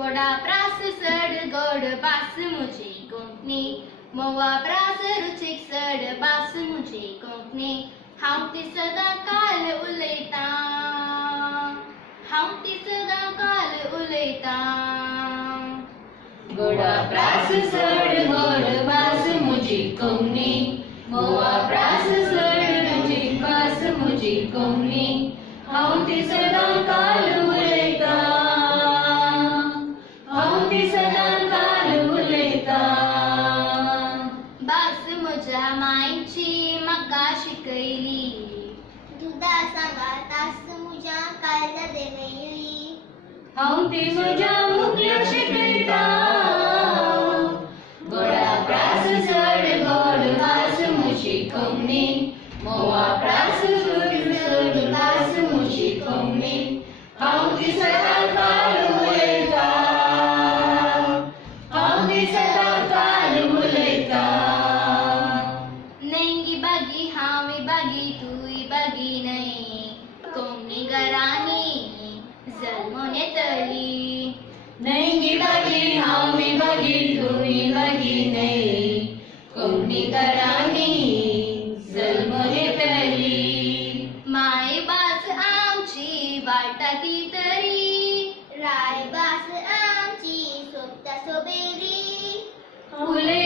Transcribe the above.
गोडा प्रास सड गोड बास मुझे कोंकणी मोवा प्रास रुचीक सड बास मुझे कोंकणी हांव ती सदां काल उलयतां हांव ती सदां काल उलयतां गोडा प्रास सड गोड बास मुझी कोंकणी मोवा प्रास सड रुचीक बास मुझी कोंकणी हांव ती सदां काल उलयतां हांव ती सदां काल उलयतां बास म्हज्या मायची म्हाका शिकयली दुदा सांगात आस म्हज्या काळजा देंवयली हांव ती म्हज्या मुखल्याक शिकयतां गोडा प्रास सड गोड बास मुझी कोंकणी मोवा प्रास सड बास मुझी कोंकणी हांव ती सदां काल उलयतां हांव ती सदां काल उलयतां नेंगी बागी हांव बागी तूय बागी न्हय कोंकणी घरांनी जल्मोन येतली नेंगी बागी हांव बागी तूय बागी न्हय कोंकणी घरांनी जल्मोन येतली माय भास आमची वाटा ती तरी राय भास आमची सोबता सोबेली फुले